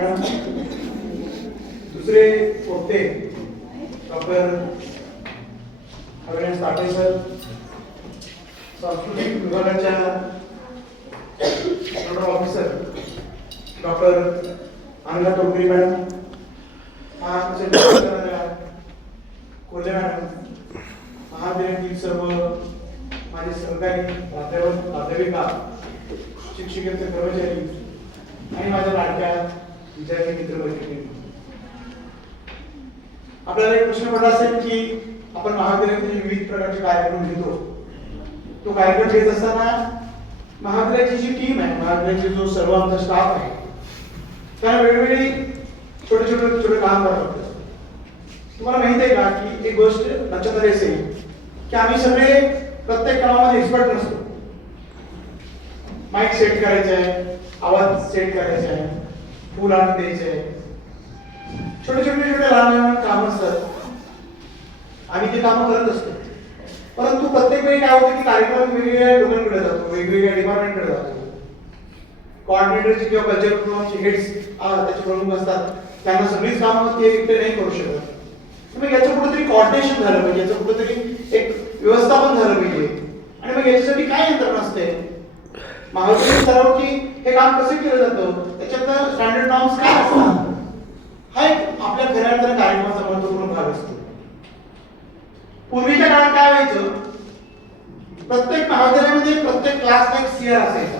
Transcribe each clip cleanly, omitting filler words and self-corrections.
Madam, दुसरे पोते doctor Avinash ताटे सर, सांस्कृतिक विभागाच्या नोडल ऑफिसर डॉक्टर अनिला टोकरी मॅडम, कोल्हे मॅडम, महाविद्यालयातील सर्व माझे सहकारी प्राध्यापक प्राध्यापिका, शिक्षकेतर कर्मचारी आणि माझ्या लाडक्या विद्यार्थी मित्र मैत्रिणी, आपल्याला एक प्रश्न पडला असेल की आपण महाविद्यालयातील विविध प्रकारचे कार्यक्रम घेतो. तो कार्यक्रम घेत असताना महाविद्यालयाची जी टीम आहे, महाविद्यालयाचे जो सर्व आमचा स्टाफ आहे, त्यांना वेगवेगळी छोटे काम करावं लागतं. तुम्हाला माहिती आहे का की एक गोष्ट लक्षात आली असेल की आम्ही सगळे प्रत्येक कामामध्ये एक्सपर्ट नसतो. माईक सेट करायचा आहे, आवाज सेट करायचा आहे, फुल आणून द्यायचे आहे, छोटे लहान काम असतात. आम्ही ते काम करत असतो. परंतु प्रत्येक वेळी काय होतं की कार्यक्रम वेगवेगळ्या लोकांकडे जातो, वेगवेगळ्या डिपार्टमेंटकडे जातो. कोऑर्डिनेटरचे किंवा कल्चरल प्रोग्रामचे हेड्स त्याचे प्रमुख असतात, त्यांना सगळीच कामं ते एकटे नाही करू शकत. मग याचं कुठेतरी कोऑर्डिनेशन झालं पाहिजे, याचं कुठेतरी एक व्यवस्थापन झालं पाहिजे. आणि मग याच्यासाठी काय यंत्रणा असते, महाविद्यालय स्तरावरती हे काम कसं केलं जातं, त्याच्यात स्टँडर्ड नॉर्म्स काय असतात, हा एक आपल्या खऱ्या अर्थाने कार्यक्रमाचा महत्त्वपूर्ण भाग असतो. पूर्वीच्या काळात काय व्हायचं, प्रत्येक महाविद्यालयामध्ये प्रत्येक क्लासला एक सीआर असायचा.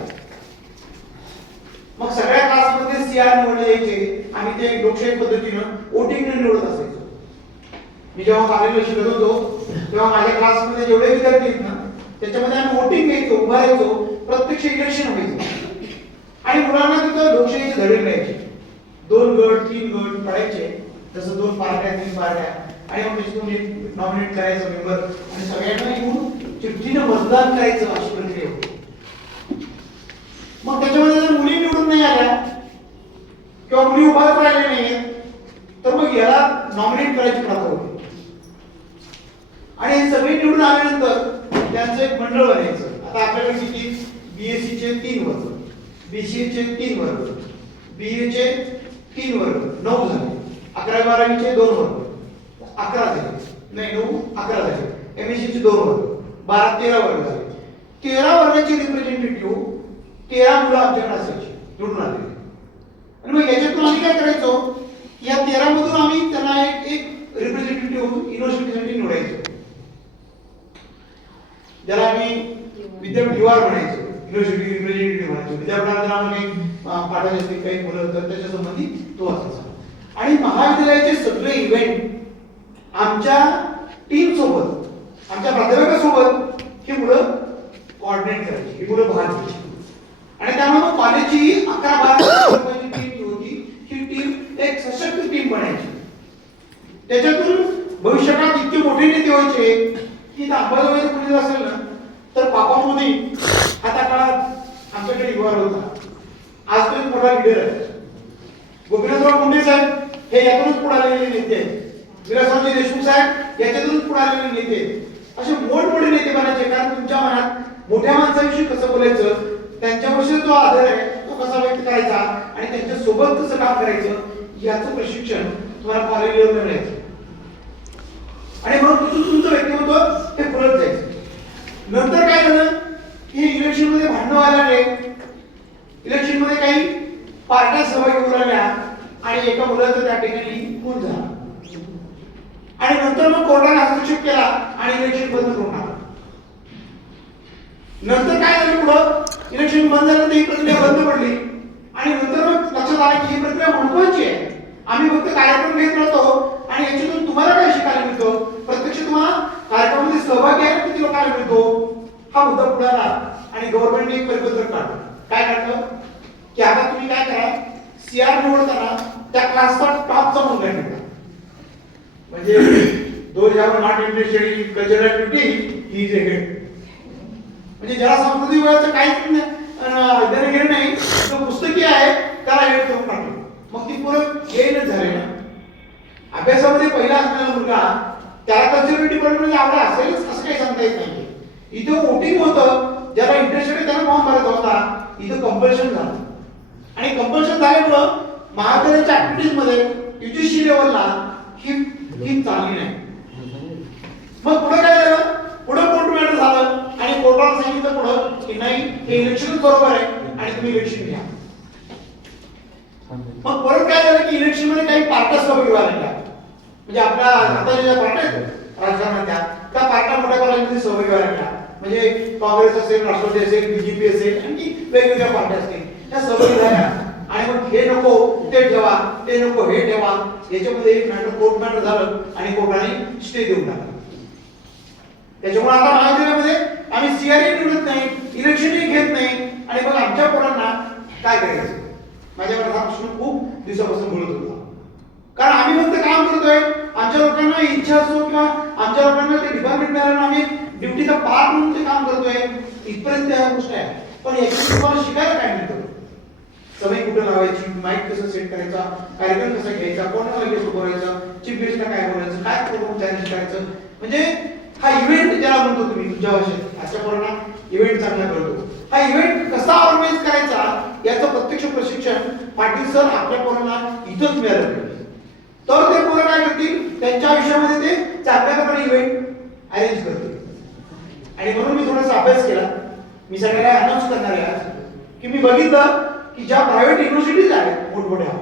मग सगळ्या क्लासमध्ये सीआर निवडले यायचे आणि ते लोकशाही पद्धतीनं वोटिंगने निवडत असायचं. मी जेव्हा कॉलेजला शिकत होतो तेव्हा माझ्या क्लासमध्ये जेवढे विद्यार्थी आहेत ना, त्याच्यामध्ये आम्ही वोटिंग घ्यायचो, उभा राहायचो, प्रत्यक्ष इलेक्शन व्हायचं आणि मुलांना तिथं लोकशाहीचे धडे मिळायचे. 2 गट 3 गट पडायचे, जसं 2 पार्ट्या 3 पार्ट्या, आणि मग त्याच्यातून नॉमिनेट करायचं मेंबर आणि सगळ्यांना येऊन चिठ्ठीनं मतदान करायचं, अशी प्रक्रिया होती. मग त्याच्यामध्ये जर मुली निवडून नाही आल्या किंवा मुली उभाच राहिल्या नाहीत तर मग याला नॉमिनेट करायची प्रथा होती. आणि हे सगळे निवडून आल्यानंतर त्यांचं एक मंडळ बनायचं. आता आपल्याकडे किती, बीएससी चे 3 वर्ग, बीसीए चे 3 वर्ग, बीए चे 3 वर्ग, 9 झाले. 11-12चे 2 वर्ग, 11 झाले, नाही 9 11 झाले. एमएससी चे 2 वर्ग, 12-13 वर्ग झाले. 13 वर्गाचे रिप्रेझेंटेटिव्ह 13 मुलं आमच्याकडे असायची निवडून आलेली. आणि मग याच्यातून आम्ही काय करायचो, या 13 मधून आम्ही त्यांना एक रिप्रेझेंटेटिव्ह युनिव्हर्सिटीसाठी निवडायचो, ज्याला आम्ही विद्यापीठ युआर म्हणायचो, युनिव्हर्सिटी रिप्रेझेंटेटिव्ह म्हणायचो. विद्यापीठाला जर आम्हाला पाठायचे असतील काही मुलं तर त्याच्या संबंधी तो असायचा. आणि महाविद्यालयाचे सगळे इव्हेंट आमच्या टीम सोबत, आमच्या प्राध्यापकासोबत ही मुलं कोऑर्डिनेट करायची, ही मुलं भाग घ्यायची. आणि त्यामुळे कॉलेजची 11-12 टीम जी होती, ही टीम एक सशक्त टीम बनायची. त्याच्यातून भविष्यकाळात इतके मोठे नेते व्हायचे की अंबाजोगाईचं पुढे असेल ना तर पापा मोदी हा त्या काळात आमच्याकडे युवा होता. आज तो एक मोठा लीडर आहे. गोपीनाथराव मुंडे साहेब हे यातूनच पुढे आलेले नेते आहेत. विलासरावजी देशमुख साहेब याच्यातूनच पुढे आलेले नेते आहेत. असे मोठमोठे नेते बनायचे, कारण तुमच्या मनात मोठ्या माणसाविषयी कसं बोलायचं, त्यांच्याविषयी जो आदर आहे तो कसा व्यक्त करायचा आणि त्यांच्या सोबत कसं काम करायचं याचं प्रशिक्षण तुम्हाला कॉलेज लेवलला मिळायचं. आणि मग तुमचं व्यक्तिमत्व हे फुलत जायचं. नंतर काय झालं की इलेक्शन मध्ये भांडण व्हायला लागले. इलेक्शन मध्ये काही पार्ट्या सहभागी होऊ लागल्या आणि एका मुलाचा त्या ठिकाणी खून झाला. आणि नंतर मग कोर्टाने हस्तक्षेप केला आणि इलेक्शन बंद करून टाकलं. नंतर काय झालं, पुढं इलेक्शन बंद झालं तर ही प्रक्रिया बंद पडली. आणि नंतर मग लक्षात आलं की ही प्रक्रिया महत्वाची आहे. आम्ही फक्त कार्यक्रम घेत राहतो आणि याच्यातून तुम्हाला काय शिकायला मिळतो, प्रत्यक्ष तुम्हाला कार्यक्रमामध्ये सहभागी आहे किती लोकांना मिळतो, हा मुद्दा पुढे आला. आणि गव्हर्नमेंटने एक परिपत्रक काढलं. काय काढलं की आता तुम्ही काय करा, सीआर निवडताना त्या क्लासचा टॉपचा मुलगा निवडा. म्हणजे दोन ज्यावर not interested in cultural activity he is a head. म्हणजे ज्याला सांस्कृतिक वयाचं काहीच देणं घेणं नाही, तो पुस्तकी आहे त्याला हेड करून टाकलं. मग ती पुरं येईनच झाले ना. अभ्यासामध्ये पहिला असलेला मुलगा त्याला कल्चरल डिपार्टमेंटमध्ये आवड असेलच असं काही सांगता येत नाही. इथं वोटिंग होतं, ज्याला इंटरेस्टेड आहे त्याला फॉर्म भरायचा होता, इथं कंपल्शन झालं. आणि कंपल्शन झाल्यामुळं महाविद्यालयाच्या ऍक्टिव्हिटीज मध्ये UGC लेवलला ही चालली नाही. मग पुढे काय झालं, पुढे कोर्ट मॅटर झालं आणि कोर्टाला सांगितलं पुढे की नाही हे इलेक्शन बरोबर आहे आणि तुम्ही इलेक्शन घ्या. मग परत काय झालं की इलेक्शन मध्ये काही पार्ट्या सहभागी व्हायला, म्हणजे आपल्या आता ज्या पार्ट्या आहेत राजकारणातल्या त्या पार्ट्या मोठ्या प्रमाणामध्ये सहभागी व्हायला, म्हणजे काँग्रेस असेल, राष्ट्रवादी असेल, BJP असेल आणि वेगवेगळ्या पार्ट्या असतील त्या सहभागी झाल्या. आणि मग हे नको ते ठेवा, ते नको हे ठेवा, याच्यामध्ये एक मॅटर कोर्ट मॅटर झालं आणि कोर्टाने स्टे देऊन टाकला. त्याच्यामुळे आता महाविद्यालयामध्ये आम्ही CRE निवडत नाही, इलेक्शनही घेत नाही आणि मग आमच्या पोरांना काय करायचं. माझ्याकडे हा प्रश्न खूप दिवसापासून बोलत होता, कारण आम्ही फक्त काम करतोय, आमच्या लोकांना इच्छा असो किंवा आमच्या लोकांना ते डिपार्टमेंट मिळालं, आम्ही ड्युटीचा पार्ट म्हणून ते काम करतोय, इथपर्यंत ह्या गोष्ट आहे. पण याच्यात तुम्हाला शिकायला काय मिळतं, समय कुठं लावायची, माईक कसं सेट करायचा, कार्यक्रम कसा घ्यायचा, कोणाला गेस्ट बोलायचं, चीफ गेस्टला काय बोलायचं, काय प्रोग्राम चॅलेंज करायचं, म्हणजे हा इव्हेंट ज्याला म्हणतो तुम्ही तुमच्या भाषेत, आजच्या पोरांना इव्हेंट चांगला कळतो. हा इव्हेंट कसा ऑर्गनाइज करायचा याचं प्रत्यक्ष प्रशिक्षण पाटील सर आपल्या पोरांना इथंच मिळालं पाहिजे. तर ते पोरं काय करतील, त्यांच्या आयुष्यामध्ये ते चांगल्या प्रकारे इव्हेंट अरेंज करतील. आणि म्हणून मी थोडासा अभ्यास केला. मी सगळ्याला अनाउन्स करणार आहे आज की मी बघितलं की ज्या प्रायव्हेट युनिव्हर्सिटीज आहेत मोठमोठ्या,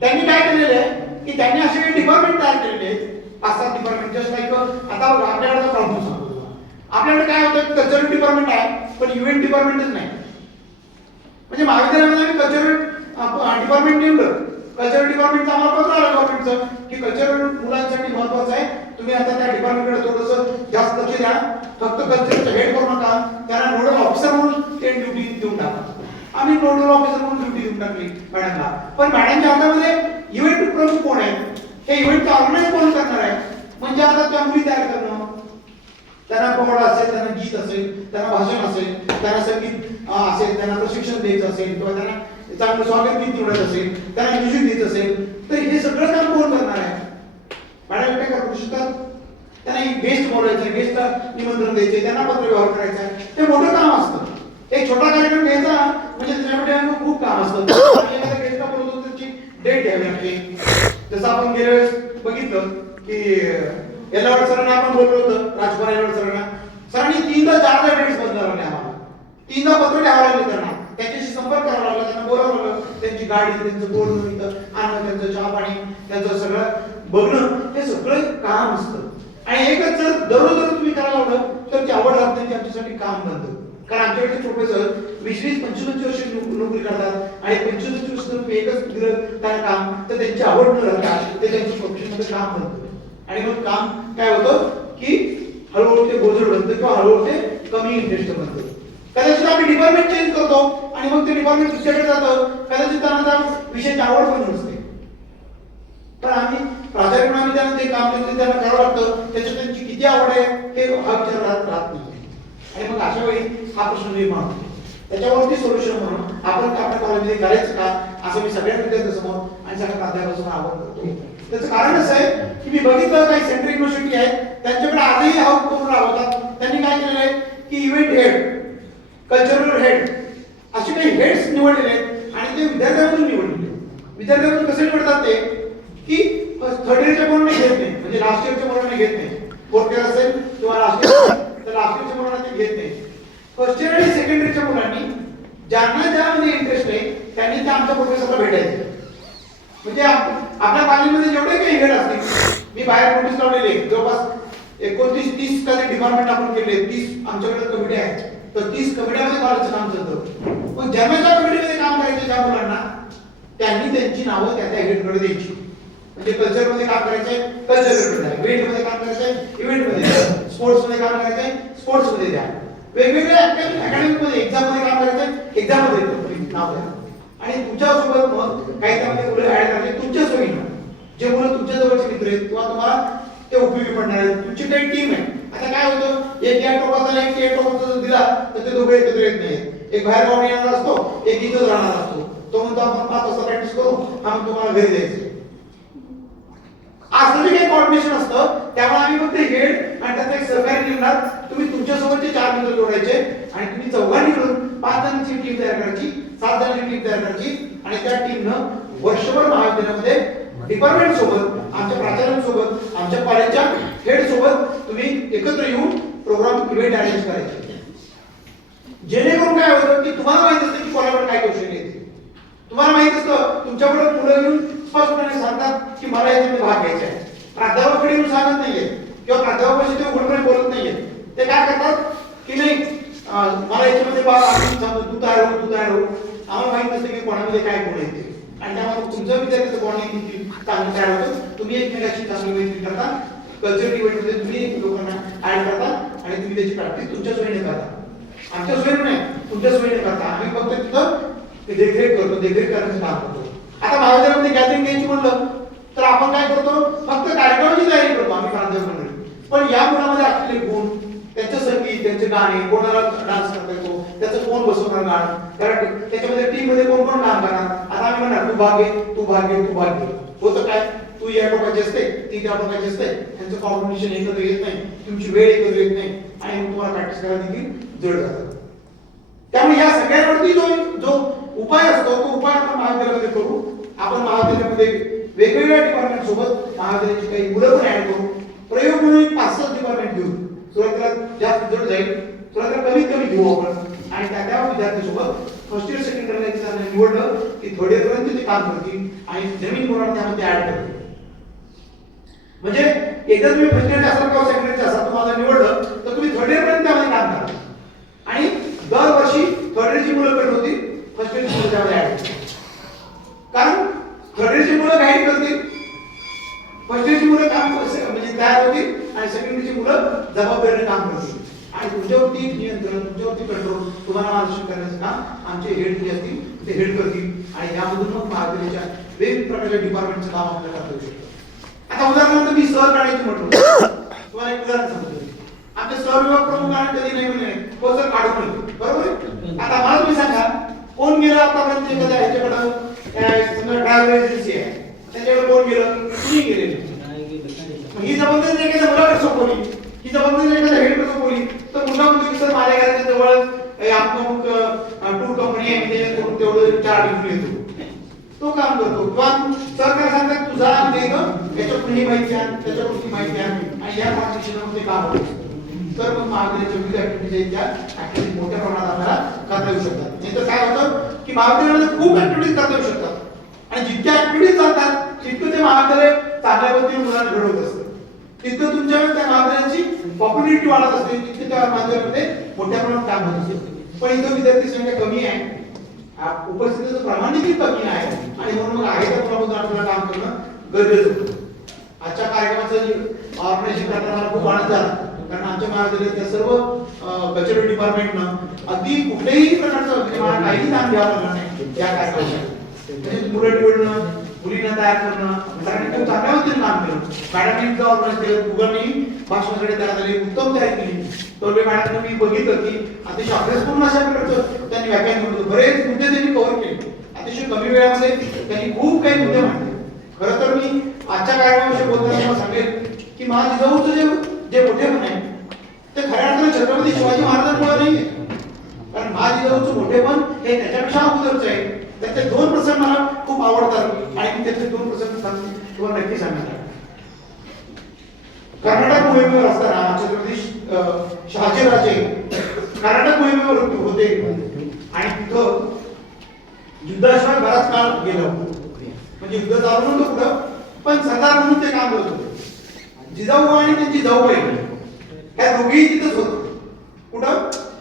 त्यांनी काय केलेलं आहे की त्यांनी असे काही डिपार्टमेंट तयार केलेले आहेत, 5-7 डिपार्टमेंट. जस्ट लाईक आता आपल्याकडे प्रॉब्लेम सांगतो, आपल्याकडे काय होतं, कल्चरल डिपार्टमेंट आहे पण इव्हेंट डिपार्टमेंटच नाही. म्हणजे महाविद्यालयामध्ये आम्ही कल्चरल डिपार्टमेंट निवडलं, कल्चरल डिपार्टमेंटचं आम्हाला पत्र आलं गव्हर्नमेंटचं की कल्चरल मुलांसाठी महत्वाचं आहे, तुम्ही आता त्या डिपार्टमेंटकडे थोडंसं जास्त लक्ष द्या, फक्त कल्चरचं हेड करू नका, त्यांना नोडल ऑफिसर म्हणून ते ड्युटी देऊन टाका. आम्ही नोडल ऑफिसर म्हणून ड्युटी देऊन टाकली मॅडमला. पण मॅडमच्या हातामध्ये इव्हेंट प्रमुख कोण आहे, हे इव्हेंट ऑर्गनाइज कोण करणार आहे, म्हणजे आता त्या मुली तयार करणं, त्यांना पोवाडा असेल, त्यांना गीत असेल, त्यांना भाषण असेल, त्यांना संगीत असेल, त्यांना प्रशिक्षण द्यायचं असेल किंवा त्यांना चांगलं स्वागत गीत निवडत असेल, त्यांना म्युझिक द्यायचं असेल, तर हे सगळं काम कोण करणार आहे. मॅडम काय करू शकतात, त्यांना गेस्ट बोलायचं, गेस्टला निमंत्रण द्यायचे, त्यांना पत्र व्यवहार करायचा, ते मोठं काम असतं. एक छोटा कार्यक्रम घ्यायचा म्हणजे त्याच्यामध्ये खूप काम असतं. एखाद्या गेस्टला बोलवतो त्याची डेट घ्यावी लागते. जसं आपण गेल्या वेळेस बघितलं की येल्लावड सरांना आपण बोललो होतं, राजकुमार येल्लावड सरांनी 3दा-4दा डेट्स बदलावल्या लागल्या आम्हाला, 3दा पत्र घ्यावं लागलं, त्यांना त्यांच्याशी संपर्क करावा लागला, त्यांना बोलावं लागलं, त्यांची गाडी, त्यांचं बोलणं इथं आणणं, त्यांचं चहा पाणी, त्यांचं सगळं बघणं, हे सगळं काम असतं. आणि एकच जर दररोज तुम्ही करायला लावलं तर ती आवड राहत नाही, आमच्यासाठी काम बनतं. कारण आमच्याकडे प्रोफेसर 20-25 वर्ष नोकरी करतात आणि 25 वर्ष तुम्ही एकच दिलं त्यांना काम, तर त्यांची आवड न राहता ते त्यांच्या प्रोफेशनमध्ये काम बनतं. आणि मग काम काय होतं की हळूहळू ते गोजड बनतं किंवा हळूहळू ते कमी इंटरेस्ट बनतं. कदाचित आम्ही डिपार्टमेंट चेंज करतो आणि मग ते डिपार्टमेंट दुसऱ्याकडे जातं, कदाचित त्यांना त्या विषयाची आवड पण नसते, पण आम्ही प्राचार्य म्हणून आम्ही त्यांना ते काम केलं, त्यांना करावं लागतं, त्याच्यात त्यांची किती आवड आहे हे हा विचार राहत नाही. आणि मग अशा वेळी हा प्रश्न निर्माण होतो. त्याच्यावरती सोल्युशन म्हणून आपण आपल्या कॉलेजमध्ये करायचं का, असं मी सगळ्या विद्यार्थ्यांसमोर आणि सगळ्या प्राध्यापकांसमोर आवाहन करतो. त्याचं कारण असं आहे की मी बघितलं काही सेंट्रल युनिव्हर्सिटी आहेत, त्यांच्याकडे आजही हा उपक्रम राबवतात. त्यांनी काय केलेलं आहे की इव्हेंट हेड, कल्चरल हेड असे काही हेड्स निवडलेले आहेत आणि ते विद्यार्थ्यांमधून निवडलेले. विद्यार्थ्यांमधून कसे निवडतात ते की थर्ड इयरच्या मुलांना घेत नाही, म्हणजे लास्ट इयरच्या मुलांना घेत नाही. फोर्थ इयर असेल किंवा लास्ट इयर तर लास्ट इयरच्या मुलांना ते घेत नाही. फर्स्ट इयर आणि सेकंड इयरच्या मुलांनी ज्यांना ज्यामध्ये इंटरेस्ट आहे त्यांनी त्या आमच्या प्रोफेसरला भेटायचं. म्हणजे आपल्या कॉलेजमध्ये जेवढे काही हेड असतील, मी बाहेर नोटीस लावलेले जवळपास 29-30 काही डिपार्टमेंट आपण केले, 30 आमच्याकडे कमिटी आहेत, तर 30 कमिट्यामध्ये कॉलेजचं काम चालतं. मग ज्यांना ज्या कमिटीमध्ये काम करायचं ज्या मुलांना, त्यांनी त्यांची नावं त्या हेडकडे द्यायची. म्हणजे कल्चर मध्ये काम करायचंय कल्चरकडे द्या, इव्हेंट मध्ये काम करायचंय इव्हेंट मध्ये द्या, स्पोर्ट्स मध्ये काम करायचंय स्पोर्ट्स मध्ये द्या, वेगवेगळ्या अकॅडमिक मध्ये एक्झाम मध्ये काम करायचंय एक्झाम मध्ये नाव द्या. आणि तुमच्यासोबत मग काही त्यामध्ये मुलं ऍड करायचे तुमच्या सोयीनं, जे मुलं तुमच्या जवळचे मित्र आहेत किंवा तुम्हाला ते उपयोगी पडणार आहेत, तुमची काही टीम आहे. आता काय होतं, एक या टोकाचा एक या टोकाचा दिला तर ते दोघे एकत्र येत नाहीत. एक बाहेर गावी येणार असतो, एक इथंच राहणार असतो. तो म्हणतो आपण 5 वाजता प्रॅक्टिस करू, आम्ही तुम्हाला घरी जायचं. असं जे काही कॉर्डिनेशन असतं त्यामुळे आम्ही फक्त हेड आणि त्याचा एक सहकारी निवडणार. तुम्ही तुमच्या सोबतचे 4 मित्र जोडायचे आणि तुम्ही चौघांनी मिळून 5 जणांची टीम तयार करायची 7 जणांची टीम तयार करायची आणि त्या टीमनं वर्षभर महाविद्यालयामध्ये डिपार्टमेंट सोबत, आमच्या प्राचार्यांसोबत, आमच्या कॉलेजच्या हेड सोबत तुम्ही एकत्र येऊन प्रोग्राम इव्हेंट अरेंज करायचे. जेणेकरून काय होतं की तुम्हाला माहित असतं की कोणाकडे काय कौशल्य येते. तुम्हाला माहित असतं तुमच्याबरोबर मुलं येऊन स्पष्टपणे सांगतात की मला याच्यामध्ये भाग घ्यायचा आहे. प्राध्यापकाकडे येऊन सांगत नाहीये किंवा प्राध्यापकाशी ते उघडपणे बोलत नाहीये. ते काय करतात की नाही मला याच्यामध्ये भाग आम्ही सांगतो तू तयार हो. आम्हाला माहित नसतं की कोणामध्ये काय गुण येते आणि त्यामुळे तुमचं विद्यार्थ्याचं कोण किती चांगलं तयार होतं. तुम्ही एकमेकाशी चांगली मैत्री करता, कल्चर इव्हेंटमध्ये तुम्ही लोकांना ऍड करता आणि तुम्ही त्याची प्रॅक्टिस तुमच्या सोयीने करता. आमच्या सोयीने नाही, तुमच्या सोयीने करता. आम्ही फक्त तिथं देखरेख करतो, देखरेख करण्याचं काम करतो. आता महाविद्यालयामध्ये गॅदरिंग घ्यायची म्हणलं तर आपण काय करतो, फक्त कार्यक्रमाची तयारी करतो आम्ही प्राध्यापक मंडळी. पण या मुलामध्ये असलेले गुण, त्यांचं संगीत, त्यांचे गाणे, कोणाला डान्स करता येतो, त्याचं कोण बसवणार गाणं, कारण त्याच्यामध्ये टीम मध्ये कोण कोण काम करणार. आता आम्ही म्हणणार तू भाग घे. होतं काय, तू या टोकाची असते, ती त्या टोकाची असते, त्यांचं कॉम्बिनेशन एकत्र येत नाही, तुमची वेळ एकत्र येत नाही आणि मग तुम्हाला प्रॅक्टिस करायला देखील जड जातं. त्यामुळे या सगळ्यांवरती जो उपाय असतो तो उपाय आपण महाविद्यालयामध्ये करू. आपण महाविद्यालयामध्ये वेगवेगळ्या डिपार्टमेंट सोबत महाविद्यालयाची काही मुलं पण ऍड करू. प्रयोग म्हणून 5-6 डिपार्टमेंट घेऊ. सुरुवातीला जास्त जड जाईल, सुरुवातीला कमीत घेऊ आपण आणि त्या विद्यार्थ्यांसोबत फर्स्ट इयर सेकंड इयर निवडलं की थर्ड इयर पर्यंत ते काम करतील आणि नवीन मुलांना त्यामध्ये ऍड करतील. म्हणजे एकदा तुम्ही फर्स्ट इयर असाल किंवा सेकंड इयर असाल तुम्हाला निवडलं तर तुम्ही थर्ड इयर पर्यंत त्यामध्ये काम करा आणि दरवर्षी थर्ड इयरची मुलं कट होतील, फर्स्ट इयरची मुलं त्यामध्ये ऍड होतील. कारण थर्ड इयरची मुलं गाईड करतील, फर्स्ट इयरची मुलं काम म्हणजे तयार होतील आणि सेकंड इयरची मुलं जबाबदारीने काम करतील आणि तुमच्यावरती नियंत्रण, तुमच्यावरती कंट्रोल, तुम्हाला मार्गदर्शन करण्याचं काम आमचे हेड जे असतील ते हेड करतील आणि यामधून मग महाविद्यालयाच्या वेगवेगळ्या प्रकारच्या डिपार्टमेंटचं काम आपल्याला करता येऊ शकतं. आता उदाहरणार्थ मी सर काढायची म्हटलं, तुम्हाला एक उदाहरण सांगतो. आमचे सर विभाग प्रमुखांना कधी नाही म्हणे हो सर काढू नये, बरोबर आहे. आता मला तुम्ही सांगा कोण गेलं आतापर्यंत एखाद्या ह्याच्याकडं समजा ट्रॅव्हल एजन्सी आहे त्याच्याकडे कोण गेलं, कुणी गेलेलं. ही जबाबदारी एखाद्या मुलाकडे सोपवली, ही जबाबदारी एखाद्या हेडकडे सोपवली तर मुलगा म्हणतो सर माझ्या घराच्या जवळ टूर कंपनी आहे, त्याच्याकडून तेवढं 4 दिवस येतो, तो काम करतो. किंवा सरकार सांगतात तुझा याच्याकडून ही माहिती आण, त्याच्याकडून ती माहिती आण आणि या मार्गदर्शनामध्ये काम होतं. तर मग महाविद्यालयाच्या विविध ऍक्टिव्हिटीज त्या ऍक्टिव्हिटीज मोठ्या प्रमाणात आपल्याला करता येऊ शकतात. नाहीतर काय होतं की महाविद्यालयामध्ये खूप ऍक्टिव्हिटीज करता येऊ शकतात आणि जितक्या ऍक्टिव्हिटीज चालतात तितकं ते महाविद्यालय चांगल्या पद्धतीने मुलांना घडवत असतं, तितकं तुमच्या त्या महाविद्यालयाची पॉप्युलॅरिटी वाढत असते, तितकं त्या महाविद्यालयामध्ये मोठ्या प्रमाणात काम होत असते. पण इथं विद्यार्थी संख्या कमी आहे, उपस्थितीचं प्रमाण देखील कमी आहे आणि म्हणून मग आहे त्या मुलामधून आपल्याला काम करणं गरजेचं होतं. आजच्या कार्यक्रमाचं ऑर्गनायझेशन करताना मला खूप आनंद झाला कारण आमच्या महाविद्यालयातल्या सर्व कल्चरल डिपार्टमेंटनं अगदी कुठल्याही प्रकारचं म्हणजे मला काहीही काम घ्यावं लागलं नाही या कार्यक्रमासाठी. म्हणजे मुलं निवडणं, मुलींना तयार करणं, सगळ्यांनी खूप चांगल्या पद्धतीने काम केलं. मॅडमनी ऑर्गनाईज केलं, गुगलनी भाषणासाठी तयार झाली, उत्तम तयारी केली. तोरवे मॅडमने मी बघितलं की अतिशय अभ्यासपूर्ण अशा प्रकारचं त्यांनी व्याख्यान केलं, बरेच मुद्दे त्यांनी कव्हर केले. अतिशय कमी वेळामध्ये त्यांनी खूप काही मुद्दे मांडले. खरं तर मी आजच्या कार्यक्रमाविषयी बोलताना सांगेल की महाजिजाऊचं जे मोठेपण आहे ते खऱ्या अर्थाने छत्रपती शिवाजी महाराजांमुळे नाहीये. कारण महाजिजाऊचं मोठेपण हे त्याच्यापेक्षा अगोदरच आहे. त्याचे 2 प्रसंग मला खूप आवडतात आणि मी त्याचे 2 प्रसंग तुम्हाला नक्की सांगणार. कर्नाटक मोहिमेवर असताना छत्रपती शहाजीराजे कर्नाटक मोहिमेवर होते आणि तिथं युद्धाशिवाय बराच काळ गेलं, म्हणजे युद्ध चालू नव्हतं कुठं, पण सरदार म्हणून ते काम करत होते. जिजाऊ आणि त्यांची जाऊबाई ह्या दोघेही तिथंच होत. कुठं